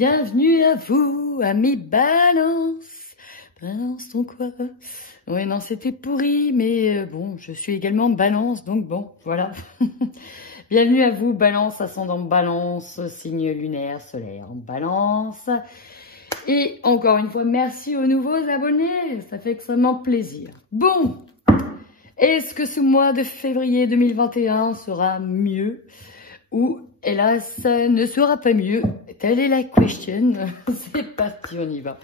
Bienvenue à vous, amis Balance. Balance ton quoi? Oui, non, c'était pourri, mais bon, je suis également Balance, donc bon, voilà. Bienvenue à vous, Balance, ascendant Balance, signe lunaire, solaire, Balance. Et encore une fois, merci aux nouveaux abonnés, ça fait extrêmement plaisir. Bon, est-ce que ce mois de février 2021 sera mieux ou, hélas, ne sera pas mieux? Telle est la question. C'est parti, on y va.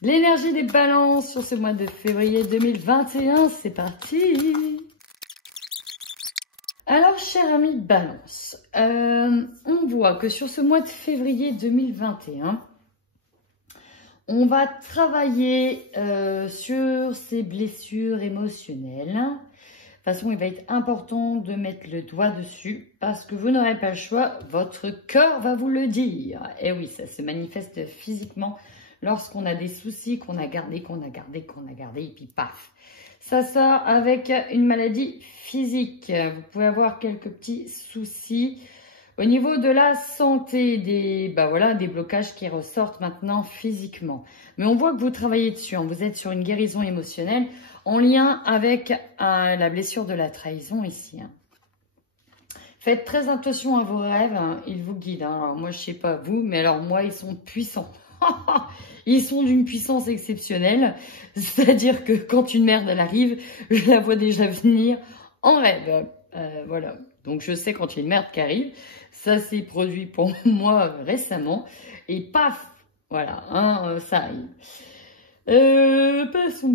L'énergie des balances sur ce mois de février 2021, c'est parti. Alors, cher ami balance, on voit que sur ce mois de février 2021, on va travailler sur ces blessures émotionnelles. De toute façon, il va être important de mettre le doigt dessus parce que vous n'aurez pas le choix, votre cœur va vous le dire. Et oui, ça se manifeste physiquement lorsqu'on a des soucis qu'on a gardés, et puis paf. Ça sort avec une maladie physique. Vous pouvez avoir quelques petits soucis au niveau de la santé, des blocages qui ressortent maintenant physiquement. Mais on voit que vous travaillez dessus, hein. Vous êtes sur une guérison émotionnelle en lien avec la blessure de la trahison ici. Hein. Faites très attention à vos rêves, hein. Ils vous guident. Hein. Alors moi, je sais pas vous, mais alors moi, ils sont puissants. Ils sont d'une puissance exceptionnelle. C'est-à-dire que quand une merde, elle arrive, je la vois déjà venir en rêve. Voilà. Donc je sais quand il y a une merde qui arrive. Ça s'est produit pour moi récemment. Et paf, voilà, hein, ça arrive. Passons.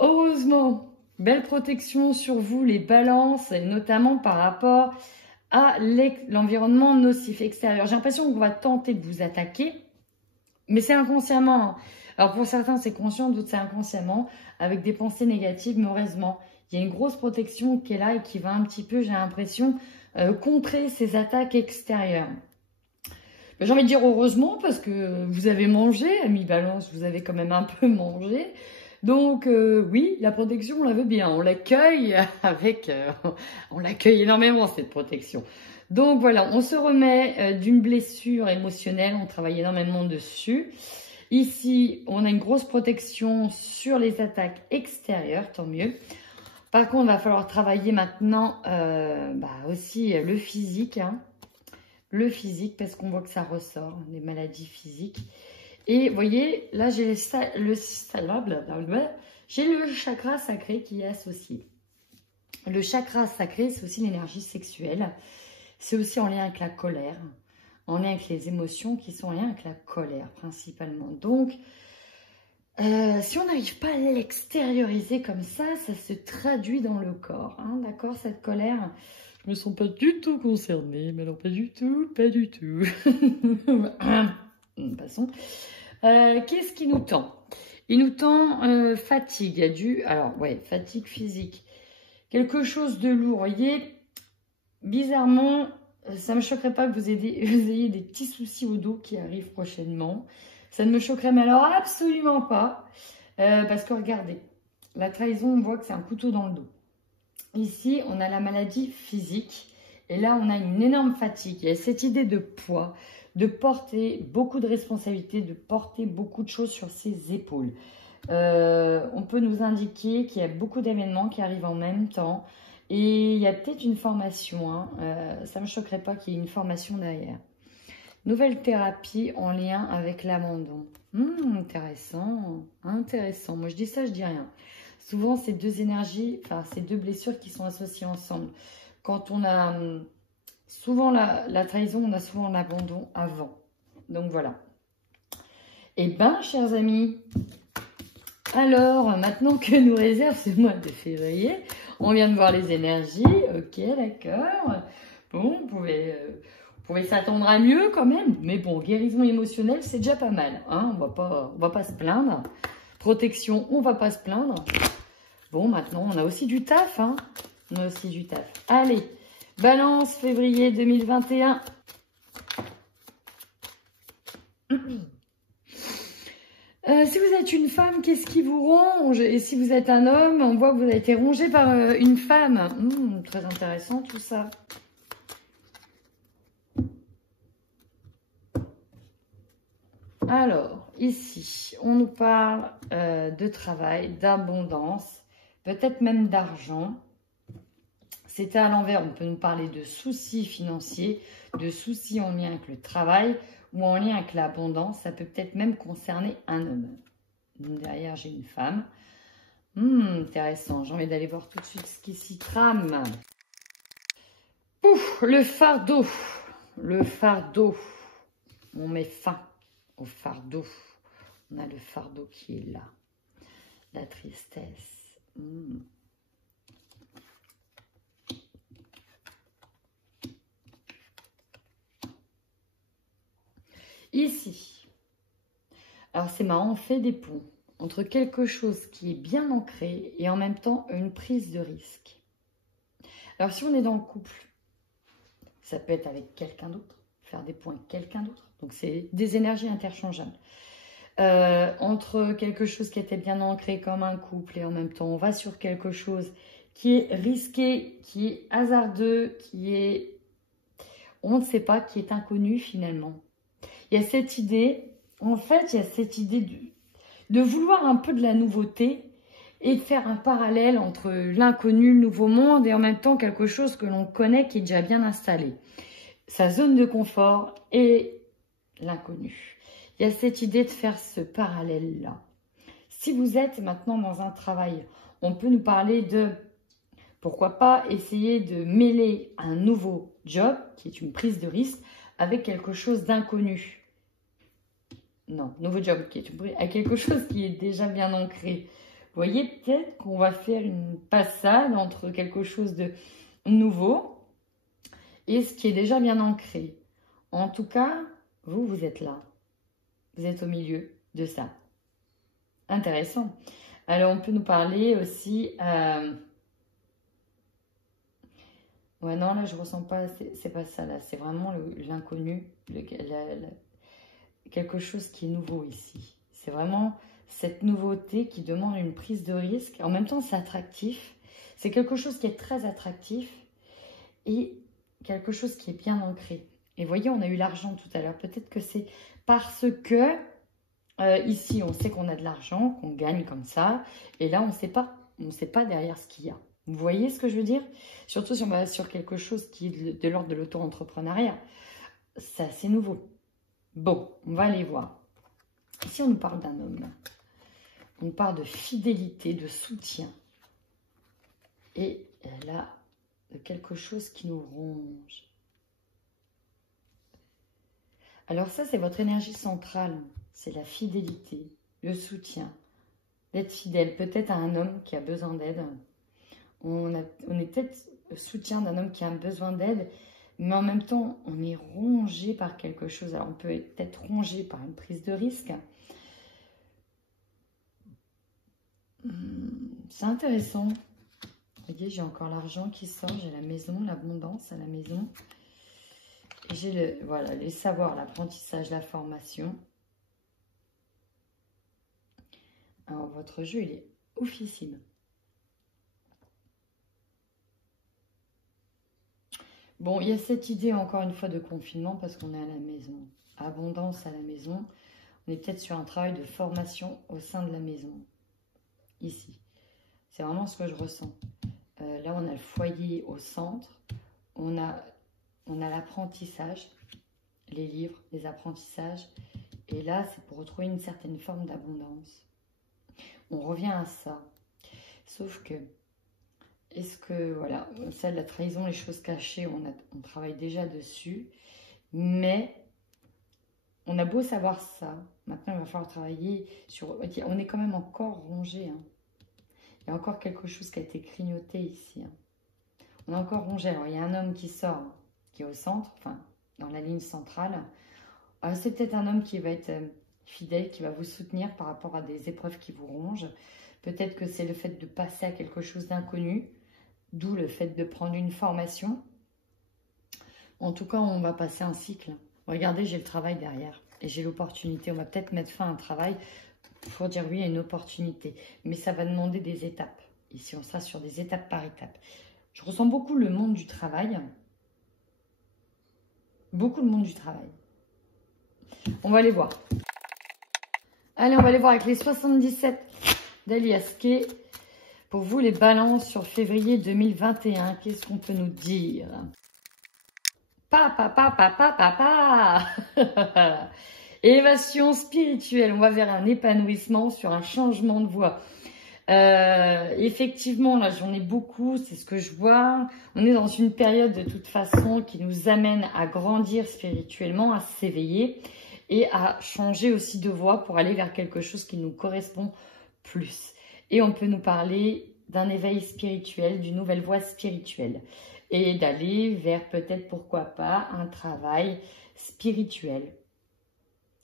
Heureusement, belle protection sur vous les balances, et notamment par rapport à l'environnement nocif extérieur. J'ai l'impression qu'on va tenter de vous attaquer, mais c'est inconsciemment. Alors pour certains c'est conscient, d'autres c'est inconsciemment, avec des pensées négatives, mais heureusement, il y a une grosse protection qui est là et qui va un petit peu, j'ai l'impression, contrer ces attaques extérieures. J'ai envie de dire heureusement parce que vous avez mangé, ami balance, vous avez quand même un peu mangé. Donc oui, la protection, on la veut bien, on l'accueille avec, on l'accueille énormément cette protection. Donc voilà, on se remet d'une blessure émotionnelle, on travaille énormément dessus. Ici, on a une grosse protection sur les attaques extérieures, tant mieux. Par contre, il va falloir travailler maintenant aussi le physique, hein. Le physique, parce qu'on voit que ça ressort, les maladies physiques. Et vous voyez, là, j'ai le chakra sacré qui est associé. Le chakra sacré, c'est aussi l'énergie sexuelle. C'est aussi en lien avec la colère, en lien avec les émotions qui sont en lien avec la colère, principalement. Donc, si on n'arrive pas à l'extérioriser comme ça se traduit dans le corps. Hein, d'accord, cette colère... Je me sens pas du tout concernée, mais alors pas du tout. Passons. Qu'est-ce qui nous tend? Il nous tend fatigue, fatigue physique. Quelque chose de lourd, vous voyez. Bizarrement, ça me choquerait pas que vous ayez des petits soucis au dos qui arrivent prochainement. Ça ne me choquerait mais alors absolument pas. Parce que regardez, la trahison, on voit que c'est un couteau dans le dos. Ici, on a la maladie physique et là, on a une énorme fatigue. Il y a cette idée de poids, de porter beaucoup de responsabilités, de porter beaucoup de choses sur ses épaules. On peut nous indiquer qu'il y a beaucoup d'événements qui arrivent en même temps et il y a peut-être une formation. Hein, ça ne me choquerait pas qu'il y ait une formation derrière. Nouvelle thérapie en lien avec l'abandon. Intéressant. Moi, je dis ça, je dis rien. Souvent, ces deux énergies, ces deux blessures qui sont associées ensemble. Quand on a souvent la trahison, on a souvent l'abandon avant. Donc, voilà. Eh bien, chers amis, alors, maintenant que nous réserve ce mois de février, on vient de voir les énergies. Ok, d'accord. Bon, vous pouvez s'attendre à mieux quand même. Mais bon, guérison émotionnelle, c'est déjà pas mal. Hein, on va pas se plaindre. Protection, on va pas se plaindre. Bon, maintenant, on a aussi du taf, hein. On a aussi du taf. Allez, balance, février 2021. Si vous êtes une femme, qu'est-ce qui vous ronge? Et si vous êtes un homme, on voit que vous avez été rongé par une femme. Très intéressant tout ça. Alors, ici, on nous parle de travail, d'abondance, peut-être même d'argent. C'était à l'envers, on peut nous parler de soucis financiers, de soucis en lien avec le travail ou en lien avec l'abondance. Ça peut peut-être même concerner un homme. Derrière, j'ai une femme. Intéressant, j'ai envie d'aller voir tout de suite ce qui s'y trame. Ouf, le fardeau. Le fardeau. On met fin au fardeau. On a le fardeau qui est là. La tristesse. Ici. Alors c'est marrant, on fait des ponts entre quelque chose qui est bien ancré et en même temps une prise de risque. Alors si on est dans le couple, ça peut être avec quelqu'un d'autre, faire des points avec quelqu'un d'autre. Donc c'est des énergies interchangeables. Entre quelque chose qui était bien ancré comme un couple et en même temps on va sur quelque chose qui est risqué, qui est hasardeux, qui est, on ne sait pas, qui est inconnu finalement. Il y a cette idée, en fait, il y a cette idée de vouloir un peu de la nouveauté et de faire un parallèle entre l'inconnu, le nouveau monde et en même temps quelque chose que l'on connaît qui est déjà bien installé. Sa zone de confort et l'inconnu. Il y a cette idée de faire ce parallèle-là. Si vous êtes maintenant dans un travail, on peut nous parler de, pourquoi pas, essayer de mêler un nouveau job, qui est une prise de risque, avec quelque chose d'inconnu. Non, nouveau job, qui est avec quelque chose qui est déjà bien ancré. Vous voyez, peut-être qu'on va faire une passade entre quelque chose de nouveau et ce qui est déjà bien ancré. En tout cas, vous êtes là. Vous êtes au milieu de ça. Intéressant. Alors, on peut nous parler aussi... Ouais, non, là, je ressens pas... C'est pas ça, là. C'est vraiment l'inconnu. Quelque chose qui est nouveau ici. C'est vraiment cette nouveauté qui demande une prise de risque. En même temps, c'est attractif. C'est quelque chose qui est très attractif et quelque chose qui est bien ancré. Et voyez, on a eu l'argent tout à l'heure. Peut-être que c'est parce que ici, on sait qu'on a de l'argent, qu'on gagne comme ça. Et là, on ne sait pas. On ne sait pas derrière ce qu'il y a. Vous voyez ce que je veux dire? Surtout si on va sur quelque chose qui est de l'ordre de l'auto-entrepreneuriat. C'est assez nouveau. Bon, on va aller voir. Ici, on nous parle d'un homme. On nous parle de fidélité, de soutien. Et là, de quelque chose qui nous ronge. Alors ça, c'est votre énergie centrale. C'est la fidélité, le soutien. D'être fidèle, peut-être à un homme qui a besoin d'aide. On est peut-être le soutien d'un homme qui a besoin d'aide. Mais en même temps, on est rongé par quelque chose. Alors, on peut être rongé par une prise de risque. C'est intéressant. Voyez, j'ai encore l'argent qui sort. J'ai la maison, l'abondance à la maison. Et j'ai voilà, les savoirs, l'apprentissage, la formation. Alors, votre jeu, il est oufissime. Bon, il y a cette idée, encore une fois, de confinement parce qu'on est à la maison. Abondance à la maison. On est peut-être sur un travail de formation au sein de la maison. Ici. C'est vraiment ce que je ressens. Là, on a le foyer au centre. On a l'apprentissage, les livres, les apprentissages. Et là, c'est pour retrouver une certaine forme d'abondance. On revient à ça. Sauf que, est-ce que, voilà, ça, la trahison, les choses cachées, on travaille déjà dessus. Mais, on a beau savoir ça. Maintenant, il va falloir travailler sur... On est quand même encore rongé. Hein. Il y a encore quelque chose qui a été grignoté ici. Hein. On est encore rongé. Alors, il y a un homme qui sort, qui est au centre, enfin, dans la ligne centrale. C'est peut-être un homme qui va être fidèle, qui va vous soutenir par rapport à des épreuves qui vous rongent. Peut-être que c'est le fait de passer à quelque chose d'inconnu, d'où le fait de prendre une formation. En tout cas, on va passer un cycle. Regardez, j'ai le travail derrière et j'ai l'opportunité. On va peut-être mettre fin à un travail pour dire oui à une opportunité. Mais ça va demander des étapes. Ici, on sera sur des étapes par étapes. Je ressens beaucoup le monde du travail. Beaucoup le monde du travail. On va aller voir. Allez, on va aller voir avec les 77 d'Alias Kay. Pour vous, les balances sur février 2021, qu'est-ce qu'on peut nous dire? Papa. Élévation spirituelle, on va vers un épanouissement sur un changement de voie. Effectivement, là j'en ai beaucoup, c'est ce que je vois. On est dans une période de toute façon qui nous amène à grandir spirituellement, à s'éveiller et à changer aussi de voie pour aller vers quelque chose qui nous correspond plus. Et on peut nous parler d'un éveil spirituel, d'une nouvelle voie spirituelle et d'aller vers peut-être, pourquoi pas, un travail spirituel.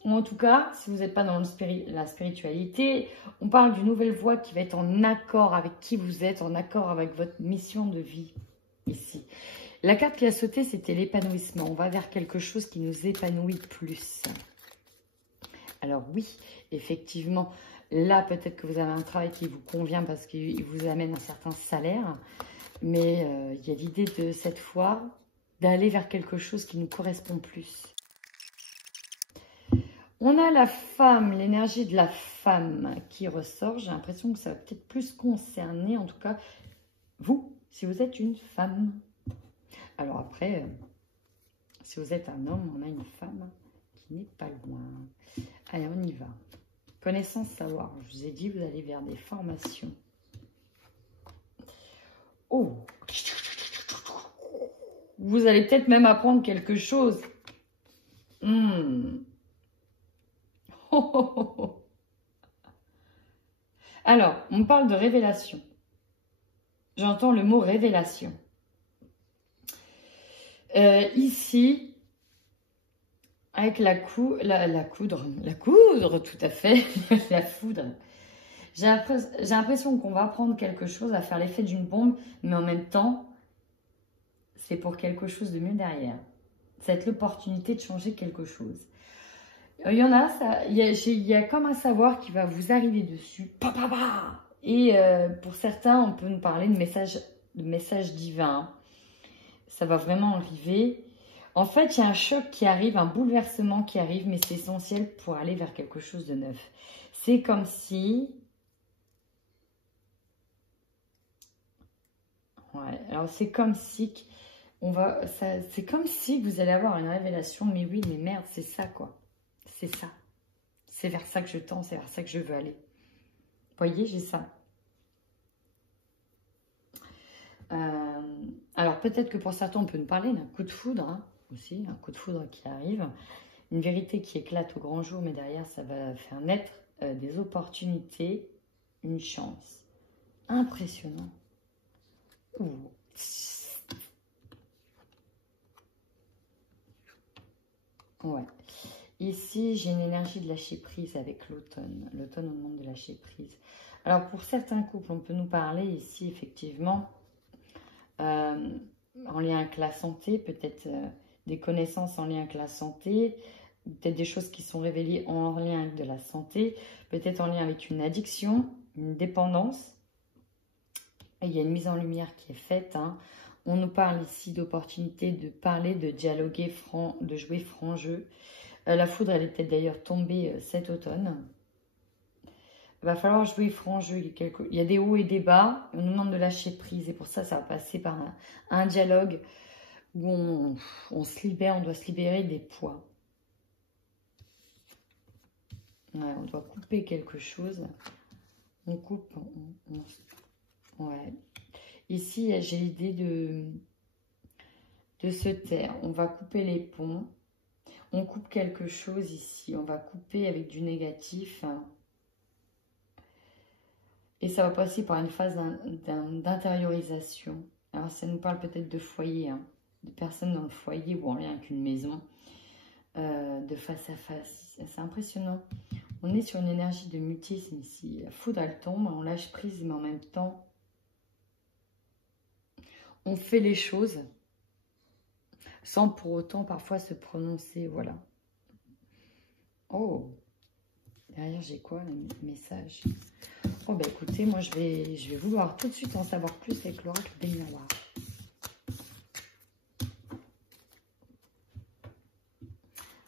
Ou en tout cas, si vous n'êtes pas dans la spiritualité, on parle d'une nouvelle voie qui va être en accord avec qui vous êtes, en accord avec votre mission de vie ici. La carte qui a sauté, c'était l'épanouissement. On va vers quelque chose qui nous épanouit plus. Alors oui, effectivement, là peut-être que vous avez un travail qui vous convient parce qu'il vous amène un certain salaire. Mais il y a l'idée de cette fois d'aller vers quelque chose qui nous correspond plus. On a la femme, l'énergie de la femme qui ressort. J'ai l'impression que ça va peut-être plus concerner, en tout cas, vous, si vous êtes une femme. Alors après, si vous êtes un homme, on a une femme qui n'est pas loin. Allez, on y va. Connaissance, savoir. Je vous ai dit, vous allez vers des formations. Oh! Vous allez peut-être même apprendre quelque chose. Alors, on parle de révélation. J'entends le mot révélation. Ici, avec la coudre, tout à fait, la foudre. J'ai l'impression qu'on va apprendre quelque chose, à faire l'effet d'une bombe, mais en même temps, c'est pour quelque chose de mieux derrière. Ça va être l'opportunité de changer quelque chose. Il y en a, il y a comme un savoir qui va vous arriver dessus. Et pour certains, on peut nous parler de message divin. Ça va vraiment arriver. En fait, il y a un choc qui arrive, un bouleversement qui arrive, mais c'est essentiel pour aller vers quelque chose de neuf. C'est comme si... Ouais, alors c'est comme si... c'est comme si vous allez avoir une révélation, mais oui, mais merde, c'est ça, quoi. C'est ça. C'est vers ça que je tends, c'est vers ça que je veux aller. Vous voyez, j'ai ça. Alors, peut-être que pour certains, on peut nous parler d'un coup de foudre, hein, aussi, un coup de foudre qui arrive. Une vérité qui éclate au grand jour, mais derrière, ça va faire naître des opportunités, une chance. Impressionnant. Ouh. Ouais. Ici, j'ai une énergie de lâcher prise avec l'automne. L'automne, on demande de lâcher prise. Alors, pour certains couples, on peut nous parler ici, effectivement, en lien avec la santé, peut-être des connaissances en lien avec la santé, peut-être des choses qui sont révélées en lien avec de la santé, peut-être en lien avec une addiction, une dépendance. Et il y a une mise en lumière qui est faite, hein. On nous parle ici d'opportunités de parler, de dialoguer, de jouer franc jeu. La foudre, elle est peut-être d'ailleurs tombée cet automne. Il va falloir jouer franc jeu. Il y a des hauts et des bas. On nous demande de lâcher prise. Et pour ça, ça va passer par un dialogue où on se libère, on doit se libérer des poids. Ouais, on doit couper quelque chose. On coupe. Ouais. Ici, j'ai l'idée de se taire. On va couper les ponts. On coupe quelque chose ici. On va couper avec du négatif. Et ça va passer par une phase d'intériorisation. Alors, ça nous parle peut-être de foyer, hein, de personnes dans le foyer ou en lien avec une maison, de face à face. C'est impressionnant. On est sur une énergie de mutisme ici. La foudre, elle tombe, on lâche prise, mais en même temps, on fait les choses sans pour autant parfois se prononcer. Voilà. Oh, derrière, j'ai quoi, le message? Oh, bah écoutez, moi, je vais vouloir tout de suite en savoir plus avec l'oracle des miroirs.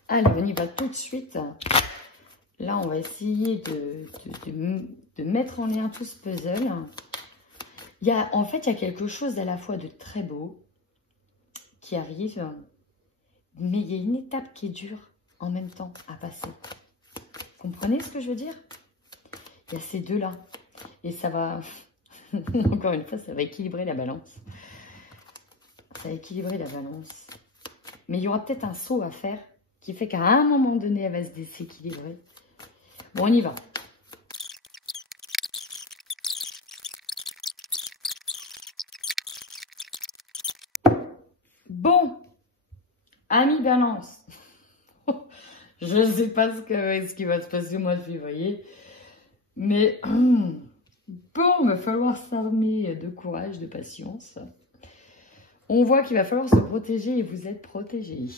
Allez, on y va tout de suite. Là, on va essayer de mettre en lien tout ce puzzle. En fait, il y a quelque chose à la fois de très beau qui arrive, mais il y a une étape qui est dure en même temps à passer. Vous comprenez ce que je veux dire? Il y a ces deux-là. Et ça va, encore une fois, ça va équilibrer la balance. Ça va équilibrer la balance. Mais il y aura peut-être un saut à faire qui fait qu'à un moment donné, elle va se déséquilibrer. Bon, on y va. Bon, amis balance. Je ne sais pas ce qui va se passer au mois de février. Mais bon, il va falloir s'armer de courage, de patience. On voit qu'il va falloir se protéger et vous êtes protégés.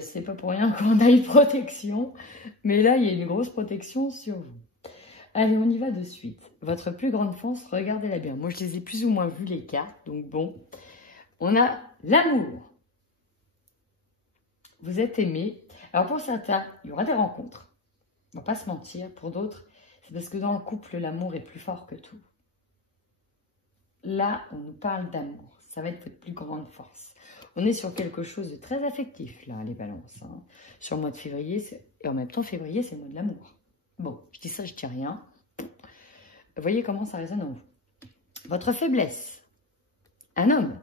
C'est pas pour rien qu'on a une protection. Mais là, il y a une grosse protection sur vous. Allez, on y va de suite. Votre plus grande force, regardez-la bien. Moi, je les ai plus ou moins vues, les cartes. Donc bon, on a l'amour. Vous êtes aimé. Alors pour certains, il y aura des rencontres. On ne va pas se mentir. Pour d'autres, c'est parce que dans le couple, l'amour est plus fort que tout. Là, on nous parle d'amour. Ça va être votre plus grande force. On est sur quelque chose de très affectif, là, les balances. Hein. Sur le mois de février, et en même temps, février, c'est le mois de l'amour. Bon, je dis ça, je dis rien. Vous voyez comment ça résonne en vous. Votre faiblesse, un homme.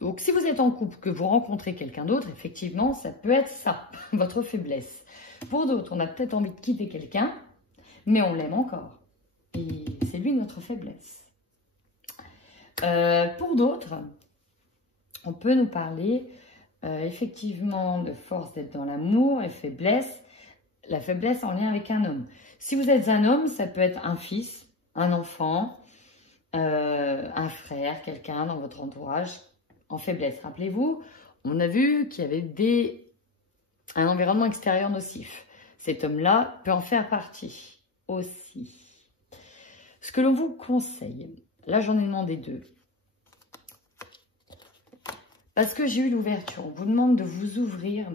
Donc, si vous êtes en couple, que vous rencontrez quelqu'un d'autre, effectivement, ça peut être ça, votre faiblesse. Pour d'autres, on a peut-être envie de quitter quelqu'un, mais on l'aime encore. Et c'est lui notre faiblesse. Pour d'autres, on peut nous parler effectivement de force d'être dans l'amour et faiblesse. La faiblesse en lien avec un homme. Si vous êtes un homme, ça peut être un fils, un enfant, un frère, quelqu'un dans votre entourage en faiblesse. Rappelez-vous, on a vu qu'il y avait un environnement extérieur nocif. Cet homme-là peut en faire partie aussi. Ce que l'on vous conseille, là j'en ai demandé 2. Parce que j'ai eu l'ouverture, on vous demande de vous ouvrir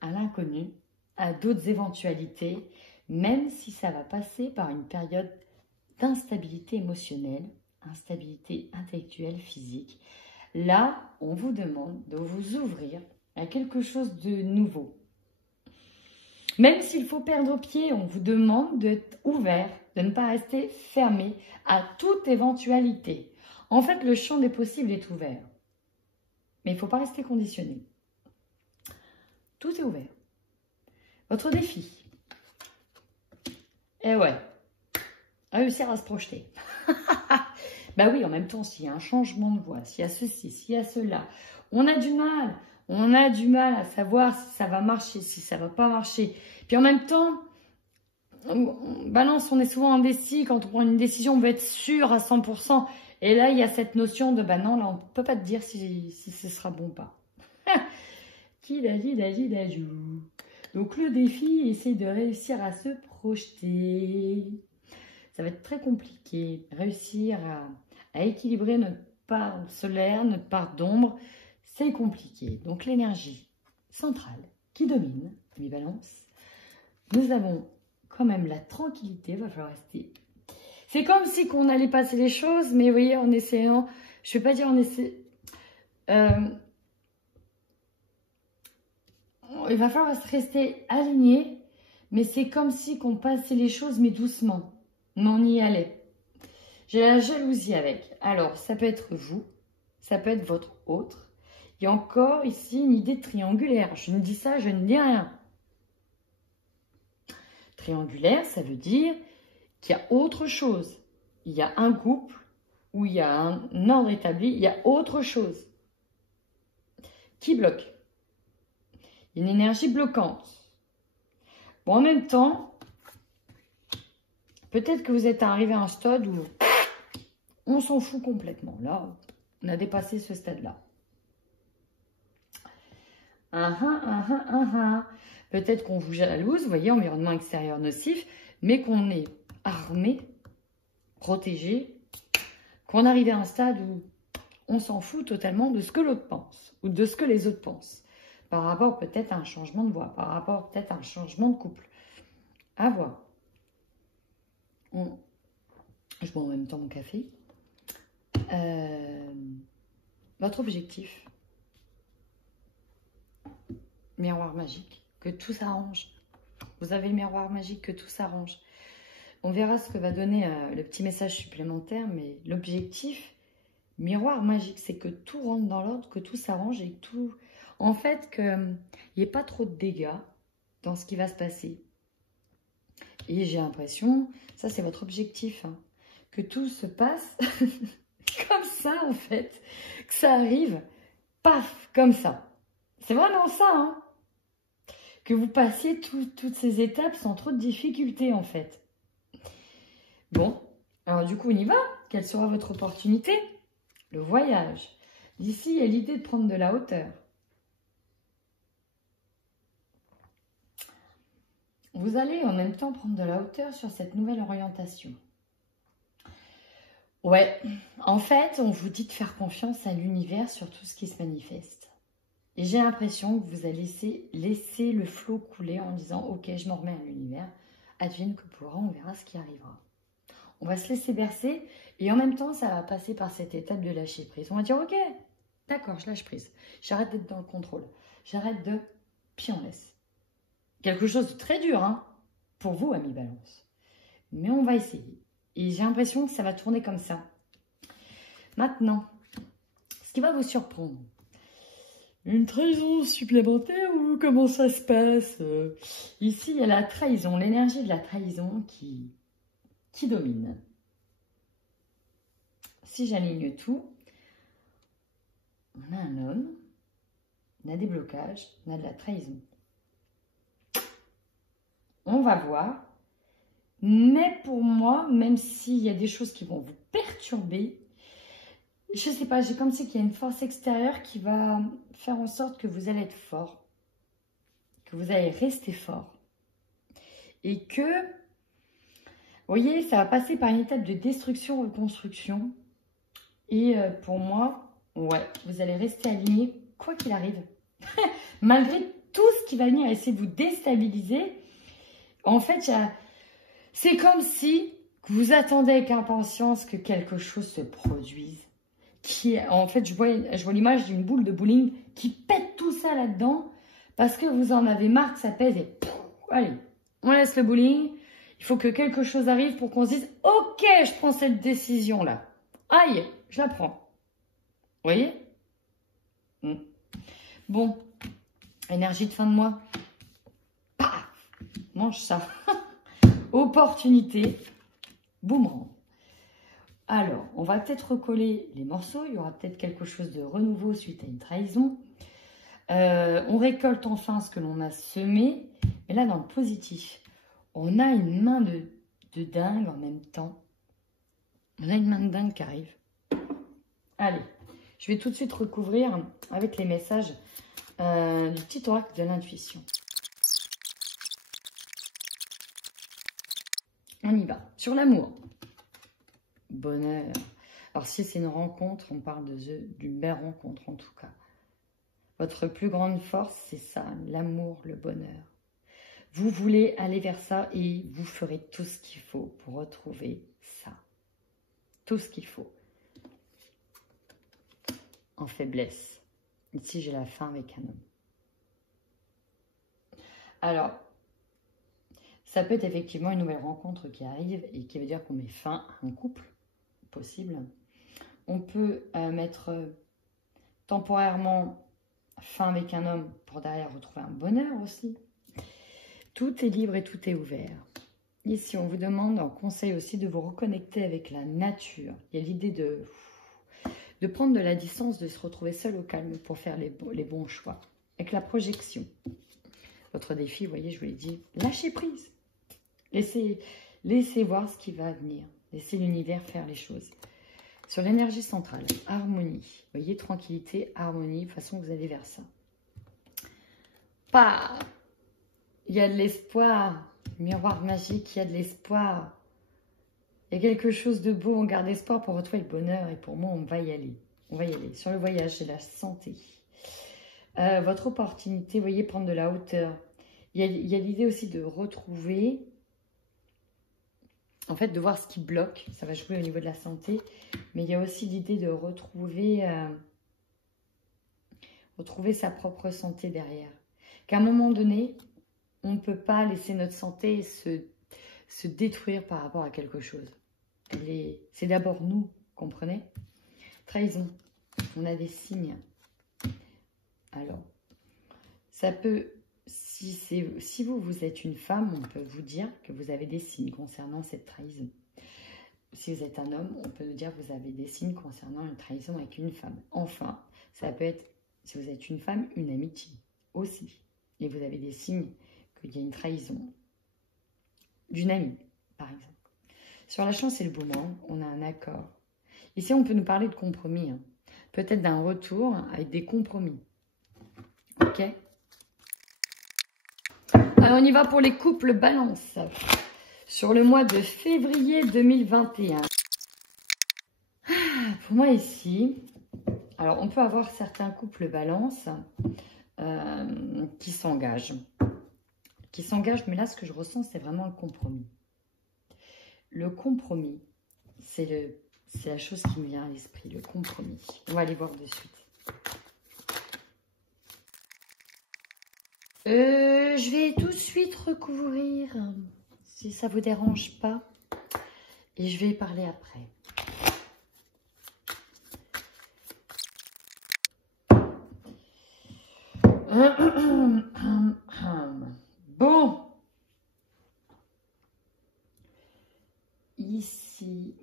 à l'inconnu, à d'autres éventualités, même si ça va passer par une période d'instabilité émotionnelle, instabilité intellectuelle, physique. Là, on vous demande de vous ouvrir à quelque chose de nouveau. Même s'il faut perdre pied, on vous demande d'être ouvert, de ne pas rester fermé à toute éventualité. En fait, le champ des possibles est ouvert. Mais il ne faut pas rester conditionné. Tout est ouvert. Votre défi. Eh ouais. Réussir à se projeter. Bah oui, en même temps, s'il y a un changement de voix, s'il y a ceci, s'il y a cela, on a du mal. On a du mal à savoir si ça va marcher, si ça va pas marcher. Puis en même temps, balance, on est souvent indécis. Quand on prend une décision, on veut être sûr à 100%. Et là, il y a cette notion de, bah non, là, on ne peut pas te dire si ce sera bon ou pas. Qui l'a dit, l'a dit, l'a dit. Donc le défi, essaye de réussir à se projeter. Ça va être très compliqué. Réussir à équilibrer notre part solaire, notre part d'ombre, c'est compliqué. Donc l'énergie centrale qui domine, mes balances, nous avons quand même la tranquillité, il va falloir rester. C'est comme si on allait passer les choses, mais vous voyez, en essayant, je ne vais pas dire en essayant, il va falloir rester aligné, mais c'est comme si on passait les choses, mais doucement. Mais on y allait. J'ai la jalousie avec. Alors, ça peut être vous, ça peut être votre autre. Il y a encore ici une idée triangulaire. Je ne dis ça, je ne dis rien. Triangulaire, ça veut dire qu'il y a autre chose. Il y a un couple où il y a un ordre établi, il y a autre chose qui bloque. Une énergie bloquante. Bon, en même temps, peut-être que vous êtes arrivé à un stade où on s'en fout complètement. Là, on a dépassé ce stade-là. Peut-être qu'on vous jalouse, vous voyez, environnement extérieur nocif, mais qu'on est armé, protégé, qu'on arrive à un stade où on s'en fout totalement de ce que l'autre pense, ou de ce que les autres pensent, par rapport peut-être à un changement de voix, par rapport peut-être à un changement de couple. À voir. Je bois en même temps mon café. Votre objectif, miroir magique, que tout s'arrange. Vous avez le miroir magique, que tout s'arrange. On verra ce que va donner le petit message supplémentaire, mais l'objectif, miroir magique, c'est que tout rentre dans l'ordre, que tout s'arrange et tout... En fait, qu'il n'y ait pas trop de dégâts dans ce qui va se passer. Et j'ai l'impression, ça c'est votre objectif, hein, que tout se passe comme ça en fait, que ça arrive, paf, comme ça. C'est vraiment ça, hein, que vous passiez toutes ces étapes sans trop de difficultés en fait. Bon, alors du coup on y va. Quelle sera votre opportunité? Le voyage. D'ici, il y a l'idée de prendre de la hauteur. Vous allez en même temps prendre de la hauteur sur cette nouvelle orientation. Ouais, en fait, on vous dit de faire confiance à l'univers sur tout ce qui se manifeste. Et j'ai l'impression que vous allez laisser le flot couler en disant « Ok, je m'en remets à l'univers, advienne que pourra, on verra ce qui arrivera. » On va se laisser bercer et en même temps, ça va passer par cette étape de lâcher prise. On va dire « Ok, d'accord, je lâche prise. J'arrête d'être dans le contrôle. J'arrête de... Puis on laisse. » Quelque chose de très dur, hein, pour vous, amis Balance. Mais on va essayer. Et j'ai l'impression que ça va tourner comme ça. Maintenant, ce qui va vous surprendre, une trahison supplémentaire ou comment ça se passe? Ici, il y a la trahison, l'énergie de la trahison qui domine. Si j'aligne tout, on a un homme, on a des blocages, on a de la trahison. On va voir. Mais pour moi, même s'il y a des choses qui vont vous perturber, je ne sais pas, j'ai comme si qu'il y a une force extérieure qui va faire en sorte que vous allez être fort, que vous allez rester fort. Et que, vous voyez, ça va passer par une étape de destruction, reconstruction. Et pour moi, ouais, vous allez rester aligné quoi qu'il arrive. Malgré tout ce qui va venir essayer de vous déstabiliser, en fait, c'est comme si vous attendez avec impatience que quelque chose se produise. En fait, je vois l'image d'une boule de bowling qui pète tout ça là-dedans parce que vous en avez marre que ça pèse et pouf, allez, on laisse le bowling. Il faut que quelque chose arrive pour qu'on se dise « Ok, je prends cette décision-là. Aïe, je la prends. » Vous voyez? Bon, énergie de fin de mois. Paf, mange ça. Opportunité, boomerang. Alors, on va peut-être recoller les morceaux. Il y aura peut-être quelque chose de renouveau suite à une trahison. On récolte enfin ce que l'on a semé. Mais là, dans le positif, on a une main de dingue en même temps. On a une main de dingue qui arrive. Allez, je vais tout de suite recouvrir avec les messages du petit oracle de l'intuition. On y va. Sur l'amour. Bonheur. Alors, si c'est une rencontre, on parle d'une belle rencontre en tout cas. Votre plus grande force, c'est ça, l'amour, le bonheur. Vous voulez aller vers ça et vous ferez tout ce qu'il faut pour retrouver ça. Tout ce qu'il faut. En faiblesse. Ici, j'ai la fin avec un homme. Alors, ça peut être effectivement une nouvelle rencontre qui arrive et qui veut dire qu'on met fin à un couple possible. On peut mettre temporairement fin avec un homme pour derrière retrouver un bonheur aussi. Tout est libre et tout est ouvert. Ici, on vous demande en conseil aussi de vous reconnecter avec la nature. Il y a l'idée de prendre de la distance, de se retrouver seul au calme pour faire les bons choix. Avec la projection. Votre défi, vous voyez, je vous l'ai dit, lâchez prise. Laissez voir ce qui va venir. Laissez l'univers faire les choses. Sur l'énergie centrale, harmonie. Vous voyez, tranquillité, harmonie, de toute façon, vous allez vers ça. Pas. Il y a de l'espoir. Miroir magique, il y a de l'espoir. Il y a quelque chose de beau. On garde espoir pour retrouver le bonheur. Et pour moi, on va y aller. On va y aller. Sur le voyage, c'est la santé. Votre opportunité, vous voyez, prendre de la hauteur. Il y a l'idée aussi de retrouver en fait, de voir ce qui bloque. Ça va jouer au niveau de la santé. Mais il y a aussi l'idée de retrouver sa propre santé derrière. Qu'à un moment donné, on ne peut pas laisser notre santé se détruire par rapport à quelque chose. C'est d'abord nous, comprenez? Trahison. On a des signes. Alors, ça peut, si vous êtes une femme, on peut vous dire que vous avez des signes concernant cette trahison. Si vous êtes un homme, on peut vous dire que vous avez des signes concernant une trahison avec une femme. Enfin, ça peut être, si vous êtes une femme, une amitié aussi. Et vous avez des signes qu'il y a une trahison d'une amie, par exemple. Sur la chance et le boomerang, on a un accord. Ici, on peut nous parler de compromis. Hein. Peut-être d'un retour avec des compromis. Ok? Alors, on y va pour les couples balance. Sur le mois de février 2021. Pour moi, ici, alors on peut avoir certains couples balance qui s'engagent. Mais là, ce que je ressens, c'est vraiment le compromis. Le compromis, c'est la chose qui me vient à l'esprit, le compromis. On va aller voir de suite. Je vais tout de suite recouvrir, si ça vous dérange pas. Et je vais y parler après. Bon. Ici,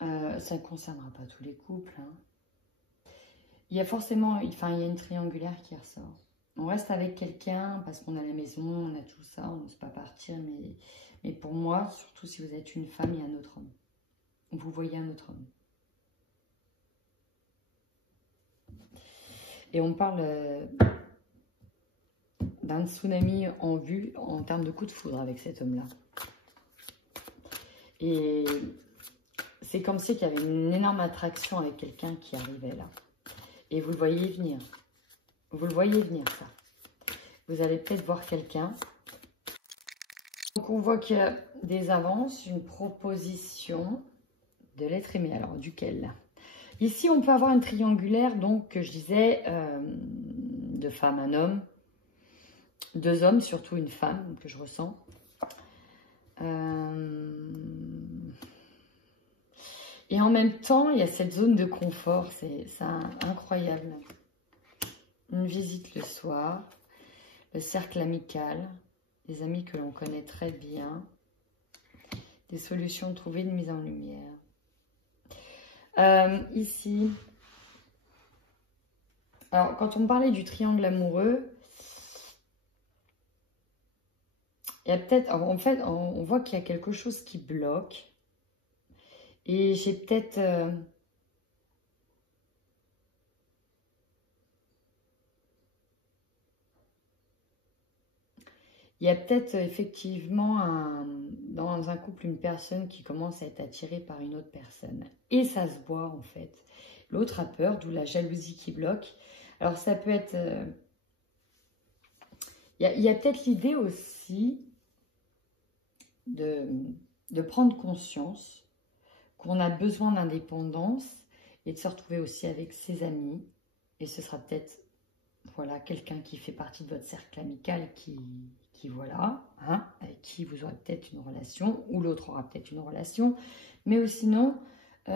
ça ne concernera pas tous les couples. Hein. Il y a forcément, il y a une triangulaire qui ressort. On reste avec quelqu'un parce qu'on a la maison, on a tout ça, on n'ose pas partir. Mais pour moi, surtout si vous êtes une femme, il y a un autre homme. Vous voyez un autre homme. Et on parle d'un tsunami en vue en termes de coup de foudre avec cet homme-là. Et c'est comme si il y avait une énorme attraction avec quelqu'un qui arrivait là. Et vous le voyez venir. Vous le voyez venir, ça. Vous allez peut-être voir quelqu'un. Donc, on voit qu'il y a des avances, une proposition de l'être aimé. Alors, duquel? Ici, on peut avoir une triangulaire, donc, que je disais, de femme, un homme. Deux hommes, surtout une femme, que je ressens. Et en même temps, il y a cette zone de confort. C'est incroyable. Une visite le soir. Le cercle amical. Des amis que l'on connaît très bien. Des solutions trouvées, de mise en lumière. Ici. Alors, quand on parlait du triangle amoureux, il y a peut-être, en fait, on voit qu'il y a quelque chose qui bloque. Et j'ai peut-être... il y a peut-être effectivement dans un couple une personne qui commence à être attirée par une autre personne. Et ça se voit en fait. L'autre a peur, d'où la jalousie qui bloque. Alors ça peut être... il y a peut-être l'idée aussi de prendre conscience qu'on a besoin d'indépendance et de se retrouver aussi avec ses amis. Et ce sera peut-être, voilà, quelqu'un qui fait partie de votre cercle amical qui voilà, hein, avec qui vous aurez peut-être une relation, ou l'autre aura peut-être une relation. Mais sinon, il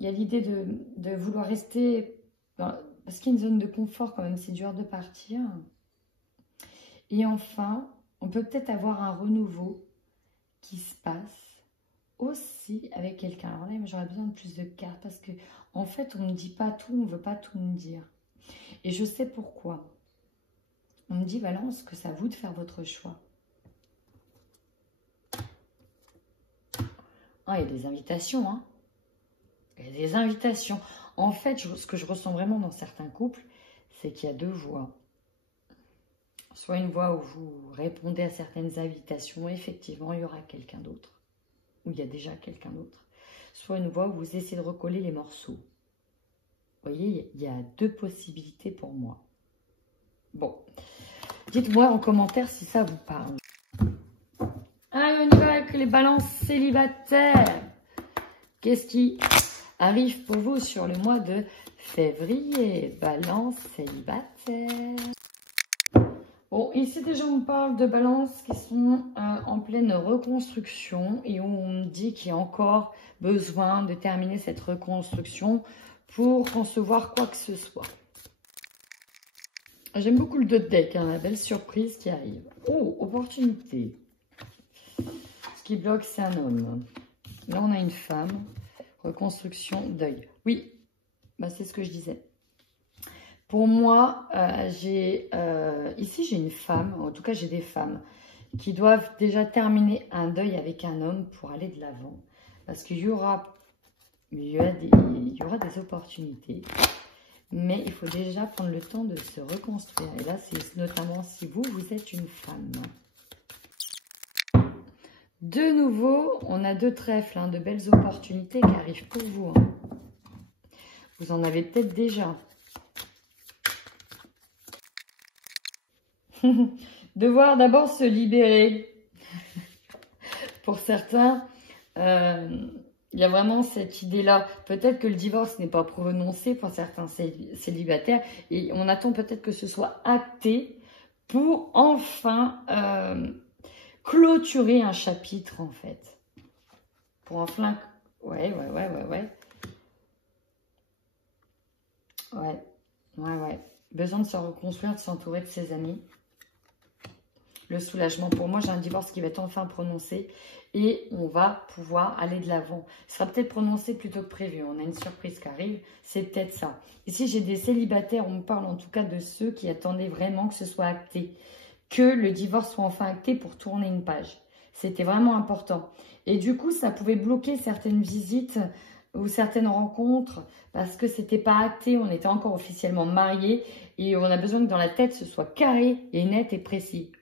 y a l'idée de vouloir rester, parce qu'il y a une zone de confort quand même, c'est dur de partir. Et enfin, on peut peut-être avoir un renouveau qui se passe aussi avec quelqu'un. Alors là, j'aurais besoin de plus de cartes parce que en fait, on ne dit pas tout, on ne veut pas tout me dire. Et je sais pourquoi. On me dit, Valence, que c'est à vous de faire votre choix. Ah, il y a des invitations, hein. Il y a des invitations. En fait, ce que je ressens vraiment dans certains couples, c'est qu'il y a deux voies. Soit une voie où vous répondez à certaines invitations, effectivement, il y aura quelqu'un d'autre. Ou il y a déjà quelqu'un d'autre. Soit une voie où vous essayez de recoller les morceaux. Vous voyez, il y a deux possibilités pour moi. Bon, dites-moi en commentaire si ça vous parle. Allez, on y va avec que les balances célibataires. Qu'est-ce qui arrive pour vous sur le mois de février? Balance célibataire. Bon, ici déjà on parle de balances qui sont en pleine reconstruction et on me dit qu'il y a encore besoin de terminer cette reconstruction pour concevoir quoi que ce soit. J'aime beaucoup le 2 de deck, hein, la belle surprise qui arrive. Oh, opportunité. Ce qui bloque, c'est un homme. Là, on a une femme. Reconstruction, deuil. Oui, bah, c'est ce que je disais. Pour moi, ici, j'ai une femme, en tout cas, j'ai des femmes qui doivent déjà terminer un deuil avec un homme pour aller de l'avant. Parce qu'il y aura des opportunités. Mais il faut déjà prendre le temps de se reconstruire. Et là, c'est notamment si vous êtes une femme. De nouveau, on a 2 trèfles, hein, de belles opportunités qui arrivent pour vous. Hein. Vous en avez peut-être déjà. Devoir d'abord se libérer. Pour certains, il y a vraiment cette idée-là. Peut-être que le divorce n'est pas prononcé pour certains célibataires. Et on attend peut-être que ce soit acté pour enfin clôturer un chapitre, en fait. Pour enfin... Ouais. Besoin de se reconstruire, de s'entourer de ses amis. Le soulagement. Pour moi, j'ai un divorce qui va être enfin prononcé et on va pouvoir aller de l'avant. Il sera peut-être prononcé plutôt que prévu. On a une surprise qui arrive. C'est peut-être ça. Ici, j'ai des célibataires. On me parle en tout cas de ceux qui attendaient vraiment que ce soit acté. Que le divorce soit enfin acté pour tourner une page. C'était vraiment important. Et du coup, ça pouvait bloquer certaines visites ou certaines rencontres parce que c'était pas acté. On était encore officiellement mariés et on a besoin que dans la tête, ce soit carré et net et précis.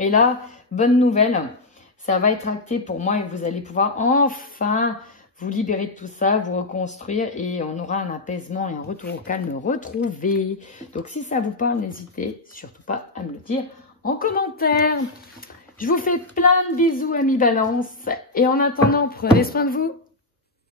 Et là, bonne nouvelle, ça va être acté pour moi et vous allez pouvoir enfin vous libérer de tout ça, vous reconstruire et on aura un apaisement et un retour au calme retrouvé. Donc si ça vous parle, n'hésitez surtout pas à me le dire en commentaire. Je vous fais plein de bisous, amis Balance. Et en attendant, prenez soin de vous.